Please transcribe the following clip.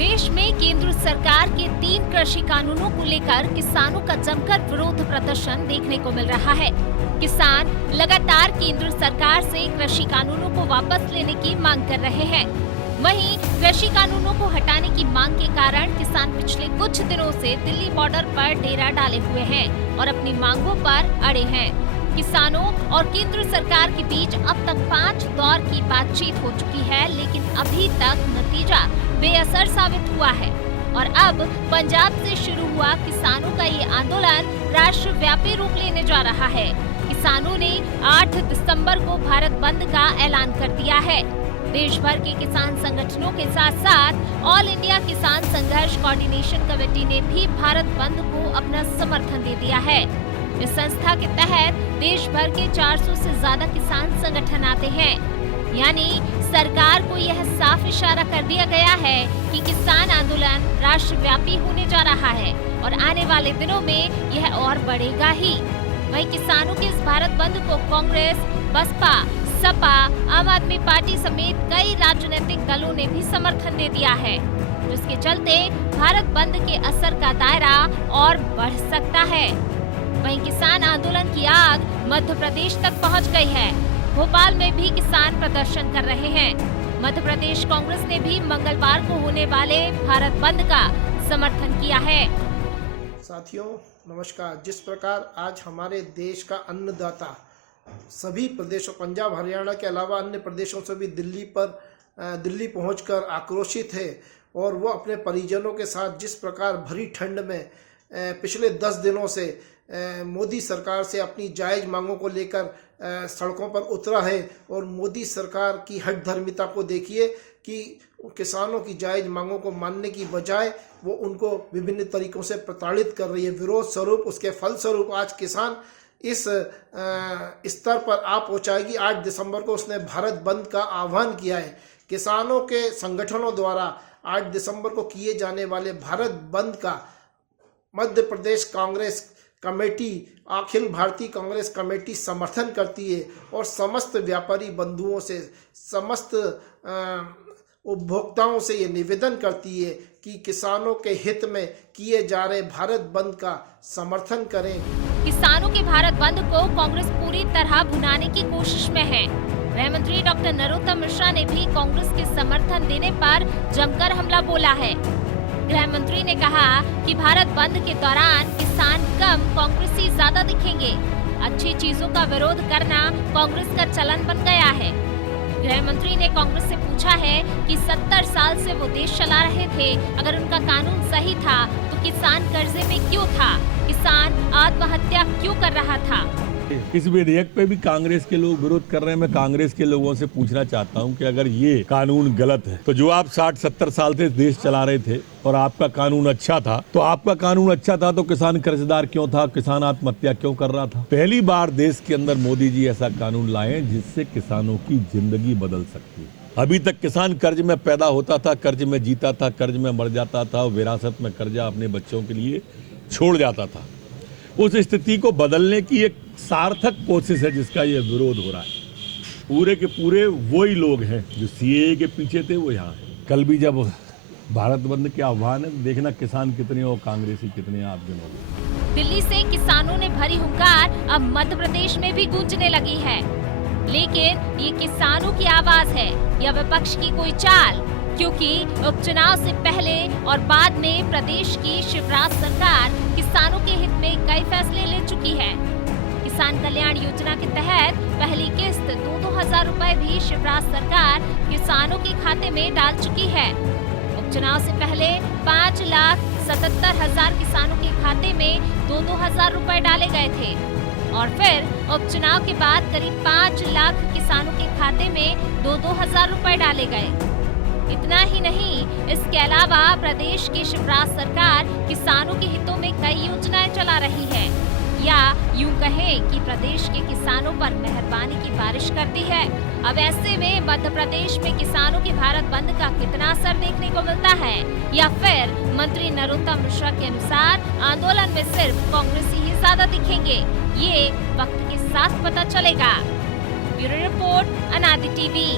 देश में केंद्र सरकार के 3 कृषि कानूनों को लेकर किसानों का जमकर विरोध प्रदर्शन देखने को मिल रहा है। किसान लगातार केंद्र सरकार से कृषि कानूनों को वापस लेने की मांग कर रहे हैं। वहीं कृषि कानूनों को हटाने की मांग के कारण किसान पिछले कुछ दिनों से दिल्ली बॉर्डर पर डेरा डाले हुए हैं और अपनी मांगों पर अड़े हैं। किसानों और केंद्र सरकार के बीच अब तक 5 दौर की बातचीत हो चुकी है, लेकिन अभी तक नतीजा बेअसर साबित हुआ है। और अब पंजाब से शुरू हुआ किसानों का ये आंदोलन राष्ट्रव्यापी रूप लेने जा रहा है। किसानों ने 8 दिसंबर को भारत बंद का ऐलान कर दिया है। देश भर के किसान संगठनों के साथ साथ ऑल इंडिया किसान संघर्ष कोऑर्डिनेशन कमेटी ने भी भारत बंद को अपना समर्थन दे दिया है। इस संस्था के तहत देश भर के 400 से ज्यादा किसान संगठन आते हैं। यानी सरकार को यह साफ इशारा कर दिया गया है कि किसान आंदोलन राष्ट्रव्यापी होने जा रहा है और आने वाले दिनों में यह और बढ़ेगा ही। वहीं किसानों के इस भारत बंद को कांग्रेस, बसपा, सपा, आम आदमी पार्टी समेत कई राजनीतिक दलों ने भी समर्थन दे दिया है, जिसके चलते भारत बंद के असर का दायरा और बढ़ सकता है। वहीं किसान आंदोलन की आग मध्य प्रदेश तक पहुंच गई है। भोपाल में भी किसान प्रदर्शन कर रहे हैं। मध्य प्रदेश कांग्रेस ने भी मंगलवार को होने वाले भारत बंद का समर्थन किया है। साथियों नमस्कार। जिस प्रकार आज हमारे देश का अन्नदाता सभी प्रदेशों, पंजाब हरियाणा के अलावा अन्य प्रदेशों से भी दिल्ली पहुंचकर आक्रोशित है और वो अपने परिजनों के साथ जिस प्रकार भरी ठंड में पिछले 10 दिनों से मोदी सरकार से अपनी जायज मांगों को लेकर सड़कों पर उतरा है। और मोदी सरकार की हठधर्मिता को देखिए कि किसानों की जायज मांगों को मानने की बजाय वो उनको विभिन्न तरीकों से प्रताड़ित कर रही है। विरोध स्वरूप, उसके फल स्वरूप आज किसान इस स्तर पर आ पहुंचाएगी। 8 दिसंबर को उसने भारत बंद का आह्वान किया है। किसानों के संगठनों द्वारा 8 दिसंबर को किए जाने वाले भारत बंद का मध्य प्रदेश कांग्रेस कमेटी, अखिल भारतीय कांग्रेस कमेटी समर्थन करती है और समस्त व्यापारी बंधुओं से, समस्त उपभोक्ताओं से ये निवेदन करती है कि किसानों के हित में किए जा रहे भारत बंद का समर्थन करें। किसानों के भारत बंद को कांग्रेस पूरी तरह भुनाने की कोशिश में है। गृह मंत्री डॉक्टर नरोत्तम मिश्रा ने भी कांग्रेस के समर्थन देने पर जमकर हमला बोला है। गृह मंत्री ने कहा कि भारत बंद के दौरान किसान कम, कांग्रेसी ज्यादा दिखेंगे। अच्छी चीजों का विरोध करना कांग्रेस का चलन बन गया है। गृह मंत्री ने कांग्रेस से पूछा है कि 70 साल से वो देश चला रहे थे, अगर उनका कानून सही था तो किसान कर्जे में क्यों था, किसान आत्महत्या क्यों कर रहा था। इस विधेयक पे भी कांग्रेस के लोग विरोध कर रहे हैं। मैं कांग्रेस के लोगों से पूछना चाहता हूं कि अगर ये कानून गलत है तो जो आप 60-70 साल से देश चला रहे थे और आपका कानून अच्छा था, तो आपका कानून अच्छा था तो किसान कर्जदार क्यों था, किसान आत्महत्या क्यों कर रहा था। पहली बार देश के अंदर मोदी जी ऐसा कानून लाए जिससे किसानों की जिंदगी बदल सकती है। अभी तक किसान कर्ज में पैदा होता था, कर्ज में जीता था, कर्ज में मर जाता था, विरासत में कर्जा अपने बच्चों के लिए छोड़ जाता था। उस स्थिति को बदलने की एक सार्थक कोशिश है जिसका ये विरोध हो रहा है। पूरे के पूरे वही लोग हैं जो सीएए के पीछे थे, वो यहाँ हैं। कल भी जब भारत बंद के आह्वान है, देखना किसान कितने और कांग्रेसी कितने आप गिनोगे। दिल्ली से किसानों ने भरी हुंकार अब मध्य प्रदेश में भी गूंजने लगी है, लेकिन ये किसानों की आवाज है या विपक्ष की कोई चाल? क्योंकि उपचुनाव से पहले और बाद में प्रदेश की शिवराज सरकार किसानों के हित में कई फैसले ले चुकी है। किसान कल्याण योजना के तहत पहली किस्त 2-2 हजार रुपए भी शिवराज सरकार किसानों के खाते में डाल चुकी है। उपचुनाव से पहले 5,77,000 किसानों के खाते में 2-2 हजार रुपए डाले गए थे और फिर उपचुनाव के बाद करीब 5 लाख किसानों के खाते में 2-2 हजार रुपए डाले गए। इतना ही नहीं, इसके अलावा प्रदेश की शिवराज सरकार किसानों के हितों में कई योजनाएं चला रही है, या यूं कहें कि प्रदेश के किसानों पर मेहरबानी की बारिश करती है। अब ऐसे में मध्य प्रदेश में किसानों के भारत बंद का कितना असर देखने को मिलता है, या फिर मंत्री नरोत्तम मिश्रा के अनुसार आंदोलन में सिर्फ कांग्रेसी ही ज्यादा दिखेंगे, ये वक्त के साथ पता चलेगा। ब्यूरो रिपोर्ट, अनादि टीवी।